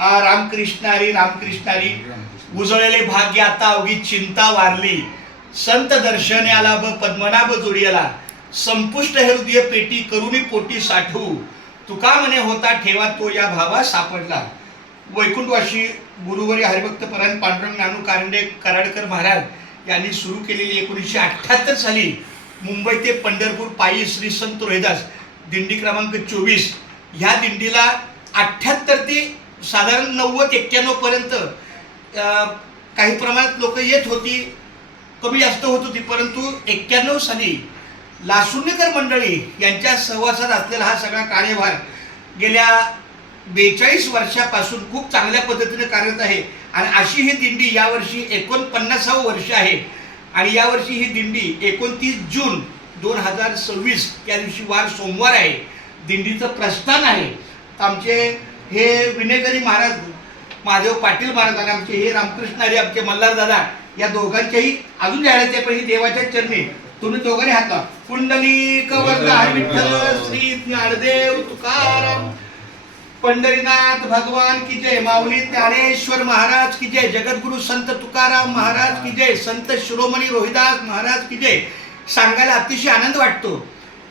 रामकृष्ण हरी रामकृष्ण हरी. उजळलेले भाग्य आता अवघी चिंता वारली. संत दर्शन्याला ब पद्मनाभ जोडियाला. संपुष्ट हे हृदय पेटी करुणी पोटी साठू. तुका म्हणे होता ठेवा तो या भावा सापडला. वैकुंठवासी गुरुवर्य हरिभक्त परायण पांडुरंग नानू कारंडे कराडकर महाराज यांनी सुरू केलेली 1978 साली मुंबई ते पंढरपूर पायी श्री संत रोहिदास दिंडी क्रमांक 24 ह्या दिंडीला 78 ते साधारण 90-91 पर्यंत काही प्रमाणात लोक येत होती, कमी जास्त होत होती. परंतु 91 साली लासुर्णेकर मंडळी यांच्या सहवासात असलेला हा सगळा कार्यभार गेल्या 42 वर्षापासून खूप चांगल्या पद्धतीने कार्यरत आहे. आणि अशी ही दिंडी यावर्षी 49वं वर्ष आहे. आणि यावर्षी ही दिंडी 29 जून 2026 या दिवशी वार सोमवार आहे. दिंडीचं प्रस्थान आहे. आमचे हे विनेकरी महाराज महादेव पाटील महाराज आणि आमचे हे रामकृष्ण हरी आमचे मल्हार दादा या दोघांच्याही अजून जाहिरात पण ही देवाच्या चरणी तुम्ही दोघांनी हात लावा. पुंडलिक वरदा हरी विठ्ठल श्री ज्ञानदेव तुकाराम पंढरीनाथ भगवान की जय. माऊली ज्ञानेश्वर महाराज की जय. जगद्गुरु संत तुकाराम महाराज की जय. संत शिरोमणी रोहिदास महाराज की जय. सांगायला अतिशय आनंद वाटतो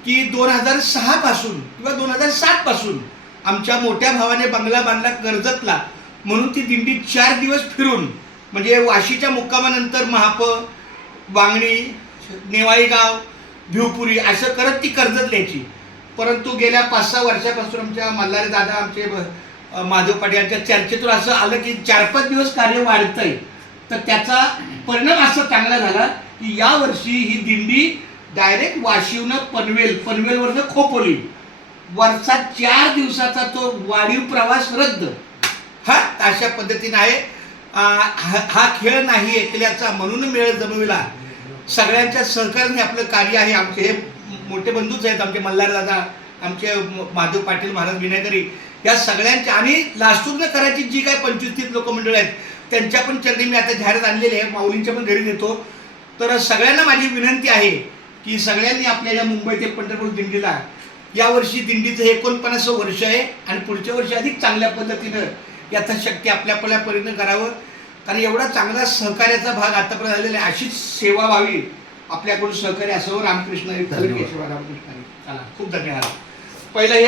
की 2006 पासून किंवा 2007 पासून आमच्या मोठ्या भावाने बंगला बांधला कर्जतला, म्हणून ती दिंडी 4 दिवस फिरून म्हणजे वाशीच्या मुक्कामानंतर महाप, वांगणी, नेवाळीगाव, भिवपुरी असं करत ती कर्जत न्यायची. परंतु गेल्या 5-6 वर्षापासून आमच्या मल्हारी दादा आमचे महादेव पाटील यांच्या चर्चेतून असं आलं की 4-5 दिवस कार्य वाढतंय. तर त्याचा परिणाम असा चांगला झाला की यावर्षी ही दिंडी डायरेक्ट वाशीवनं पनवेलवरनं खोपोली वरचा 4 दिवसाचा तो वाढीव प्रवास रद्द. हा अशा पद्धतीने आहे. हा खेळ नाही एकल्याचा म्हणून मेळ जमविला. सगळ्यांच्या सहकार्याने आपलं कार्य आहे. आमचे हे मोठे बंधूच आहेत, आमचे मल्हार दादा, आमचे महादेव पाटील महाराज विनेकरी या सगळ्यांच्या आणि लासूरकरांची जी काय 25-30 लोक मंडळ आहेत त्यांच्या पण चरणी मी आता जाहिरात आणलेली आहे. माऊलींच्या पण घरी नेतो. तर सगळ्यांना माझी विनंती आहे की सगळ्यांनी आपल्या या मुंबई ते पंढरपूर दिंडीला यावर्षी दिंडीचं 49वं वर्ष आहे आणि पुढच्या वर्षी अधिक चांगल्या पद्धतीनं यथाशक्ती आपल्या परीनं करावं. कारण एवढा चांगला सहकार्याचा भाग आतापर्यंत झालेला आहे. अशीच सेवा व्हावी आपल्याकडून सहकार्य असावं. रामकृष्ण हरी. चला खूप धन्यवाद. पहिलं हे